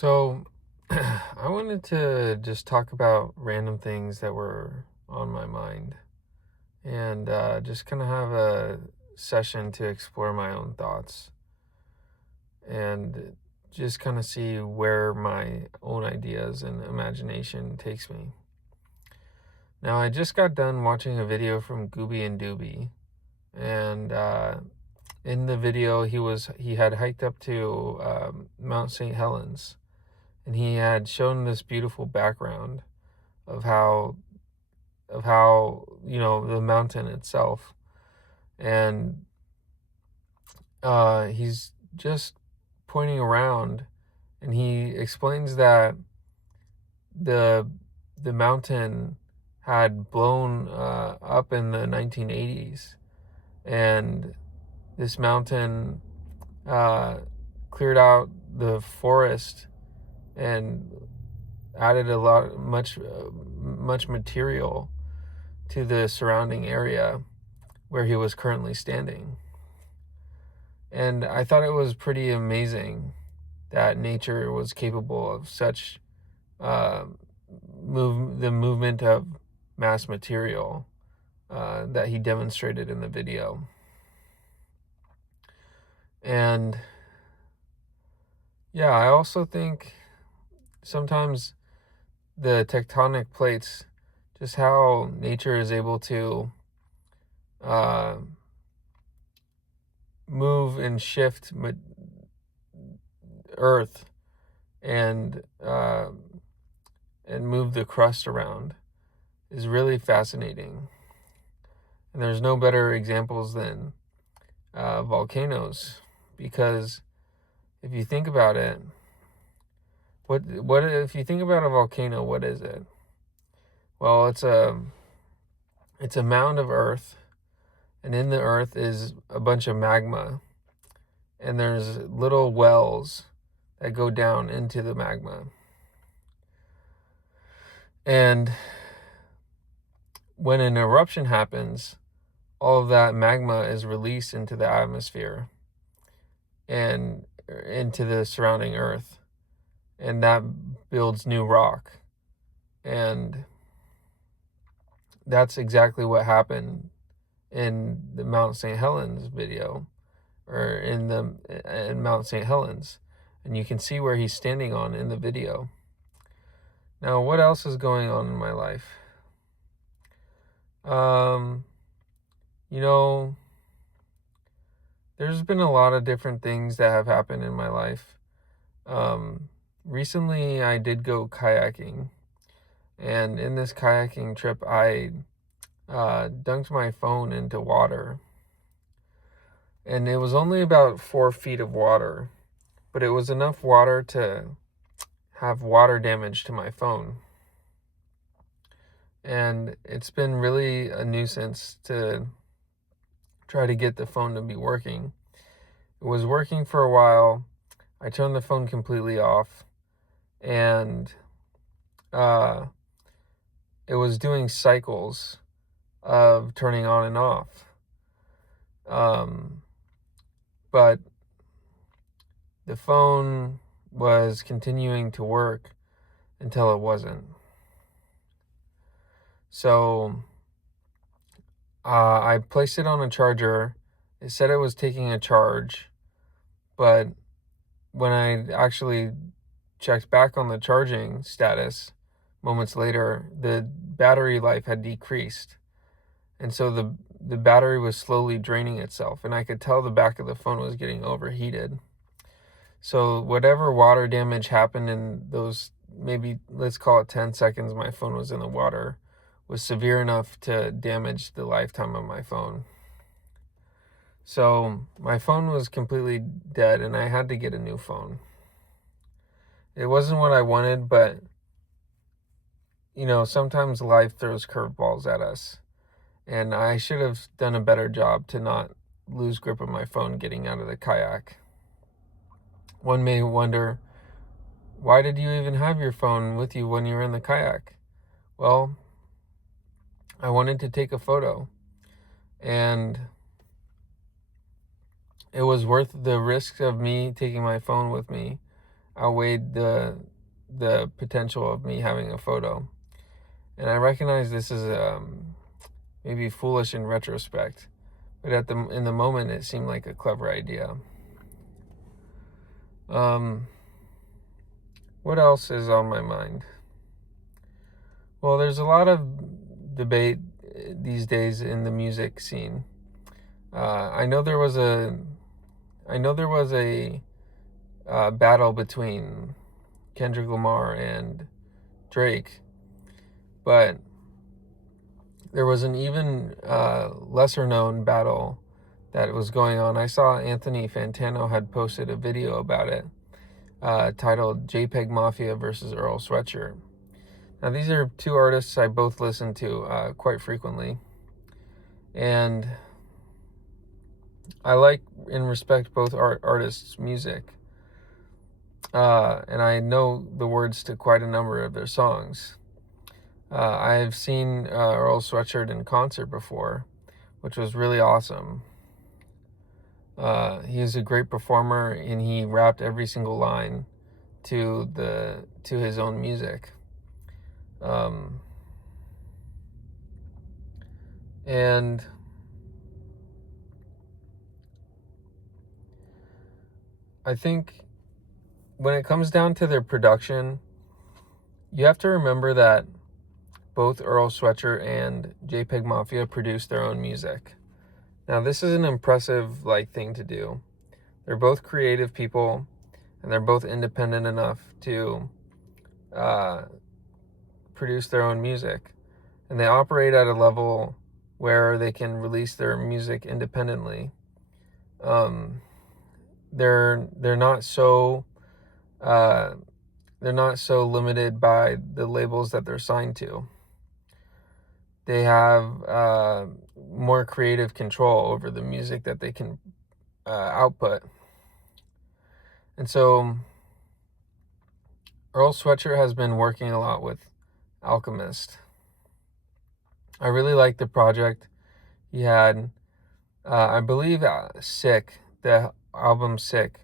So, I wanted to just talk about random things that were on my mind and just kind of have a session to explore my own thoughts and just kind of see where my own ideas and imagination takes me. Now, I just got done watching a video from GoobieAndDoobie, and in the video, he had hiked up to Mount St. Helens, and he had shown this beautiful background of how the mountain itself, and he's just pointing around, and he explains that the the mountain had blown up in the 1980s, and this mountain uh, cleared out the forest and added much material to the surrounding area where he was currently standing. And I thought it was pretty amazing that nature was capable of such uh, the movement of mass material that he demonstrated in the video. And yeah, I also think sometimes the tectonic plates, just how nature is able to uh, move and shift Earth and move the crust around, is really fascinating. And there's no better examples than volcanoes, because if you think about it, what if you think about a volcano, what is it? Well, it's a mound of earth, and in the earth is a bunch of magma, and there's little wells that go down into the magma. And when an eruption happens, all of that magma is released into the atmosphere and into the surrounding earth, and that builds new rock. And that's exactly what happened in the Mount St. Helens video, or in Mount St. Helens, and you can see where he's standing on in the video. Now, what else is going on in my life? There's been a lot of different things that have happened in my life. Recently, I did go kayaking, and in this kayaking trip, I dunked my phone into water, and it was only about 4 feet of water, but it was enough water to have water damage to my phone. And it's been really a nuisance to try to get the phone to be working. It was working for a while. I turned the phone completely off, and it was doing cycles of turning on and off. But the phone was continuing to work until it wasn't. So I placed it on a charger. It said it was taking a charge, but when I actually checked back on the charging status moments later, the battery life had decreased. And so the battery was slowly draining itself, and I could tell the back of the phone was getting overheated. So whatever water damage happened in those, maybe let's call it 10 seconds my phone was in the water, was severe enough to damage the lifetime of my phone. So my phone was completely dead, and I had to get a new phone. It wasn't what I wanted, but sometimes life throws curveballs at us, and I should have done a better job to not lose grip of my phone getting out of the kayak. One may wonder, why did you even have your phone with you when you were in the kayak? Well, I wanted to take a photo, and it was worth the risk of me taking my phone with me outweighed the potential of me having a photo. And I recognize this is maybe foolish in retrospect, but in the moment it seemed like a clever idea. What else is on my mind? Well, there's a lot of debate these days in the music scene. I know there was a battle between Kendrick Lamar and Drake, but there was an even lesser known battle that was going on. I saw Anthony Fantano had posted a video about it, titled JPEG Mafia versus Earl Sweatshirt. Now, these are two artists I both listen to quite frequently, and I like and respect both artists' music, and I know the words to quite a number of their songs. I've seen Earl Sweatshirt in concert before, which was really awesome. He is a great performer, and he rapped every single line to his own music. And I think when it comes down to their production, you have to remember that both Earl Sweatshirt and JPEG Mafia produce their own music. Now, this is an impressive thing to do. They're both creative people, and they're both independent enough to produce their own music, and they operate at a level where they can release their music independently. They're not so limited by the labels that they're signed to. They have more creative control over the music that they can output. And so Earl Sweatshirt has been working a lot with Alchemist. I really like the project he had. I believe Sick, the album Sick,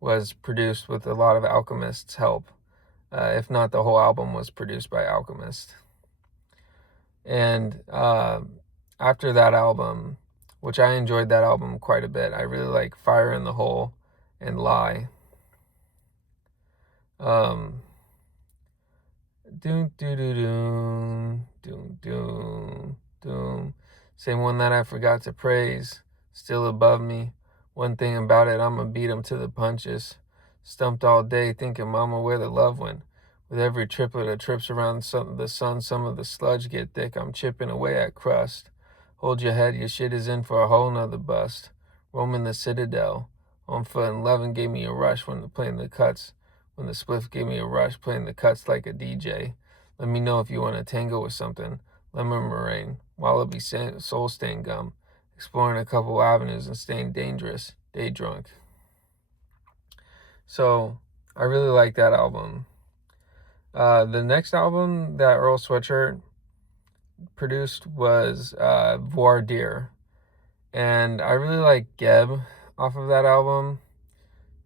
was produced with a lot of Alchemist's help. If not, the whole album was produced by Alchemist. And after that album, which I enjoyed that album quite a bit, I really like Fire in the Hole and Lie. Doom, doom, doom, doom, doom, doom. Same one that I forgot to praise, still above me. One thing about it, I'ma beat him to the punches. Stumped all day thinking, mama, where the love went. With every triplet of trips around the sun, some of the sludge get thick. I'm chipping away at crust. Hold your head, your shit is in for a whole nother bust. Roaming the citadel. On foot and loving gave me a rush when playing the cuts. When the spliff gave me a rush, playing the cuts like a DJ. Let me know if you want to tango with something. Lemon meringue, wallaby soul stain gum. Exploring a couple avenues and staying dangerous. Day drunk. So, I really like that album. The next album that Earl Sweatshirt produced was Voir Dire. And I really like Geb off of that album.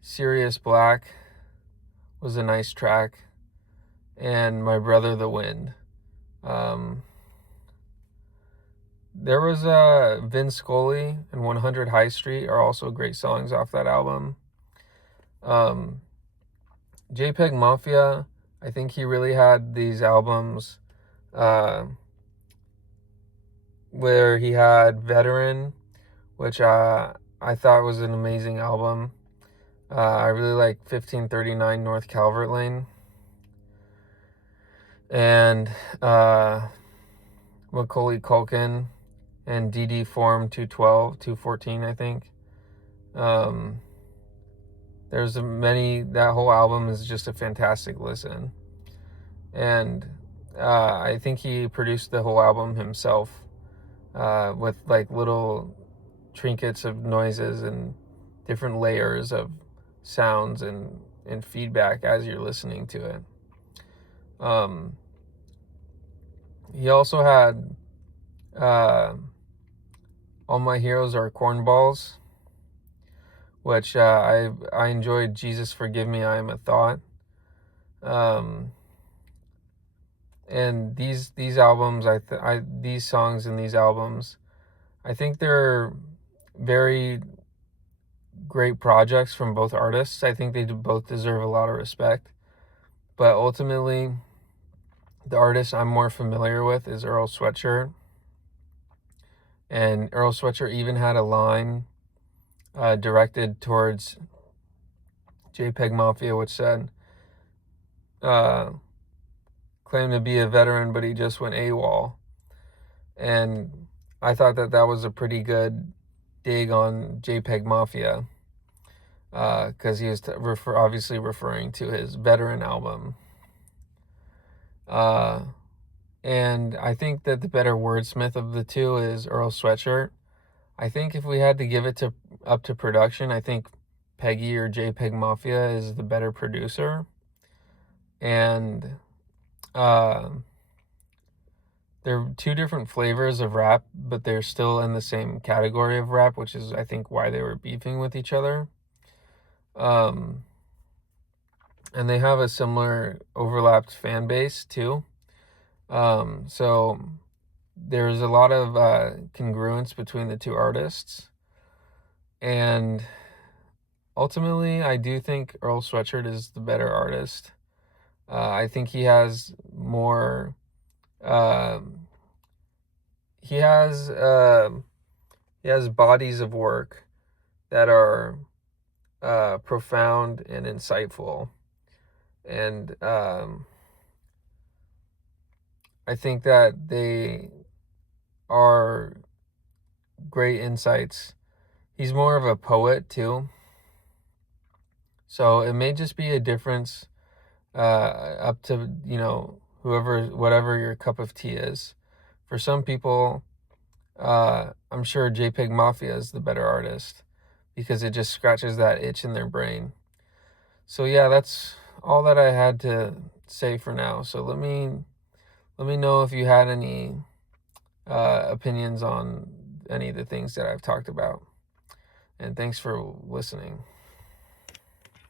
Sirius Black was a nice track. And My Brother the Wind. There was Vince Scully and 100 High Street are also great songs off that album. JPEG Mafia, I think he really had these albums where he had Veteran, which I thought was an amazing album. I really like 1539 North Calvert Lane. And Macaulay Culkin and DD Form 212, 214, I think. There's that whole album is just a fantastic listen. And I think he produced the whole album himself with little trinkets of noises and different layers of sounds and feedback as you're listening to it. He also had All My Heroes Are Cornballs, which I enjoyed Jesus Forgive Me, I Am a Thought. And these albums, these songs and these albums, I think they're very great projects from both artists. I think they both deserve a lot of respect. But ultimately, the artist I'm more familiar with is Earl Sweatshirt. And Earl Sweatshirt even had a line directed towards JPEG Mafia, which said, claimed to be a veteran, but he just went AWOL. And I thought that was a pretty good dig on JPEG Mafia, because he was obviously referring to his veteran album. And I think that the better wordsmith of the two is Earl Sweatshirt. I think if we had to give it up to production, I think Peggy or JPEG Mafia is the better producer. And they're two different flavors of rap, but they're still in the same category of rap, which is, I think, why they were beefing with each other. And they have a similar overlapped fan base too. So there's a lot of congruence between the two artists. And ultimately, I do think Earl Sweatshirt is the better artist. I think he has more. He has bodies of work that are profound and insightful, and I think that they are great insights. He's more of a poet too, so it may just be a difference up to whatever your cup of tea is. For some people, I'm sure JPEG Mafia is the better artist because it just scratches that itch in their brain. So yeah, that's all that I had to say for now. So let me know if you had any opinions on any of the things that I've talked about. And thanks for listening.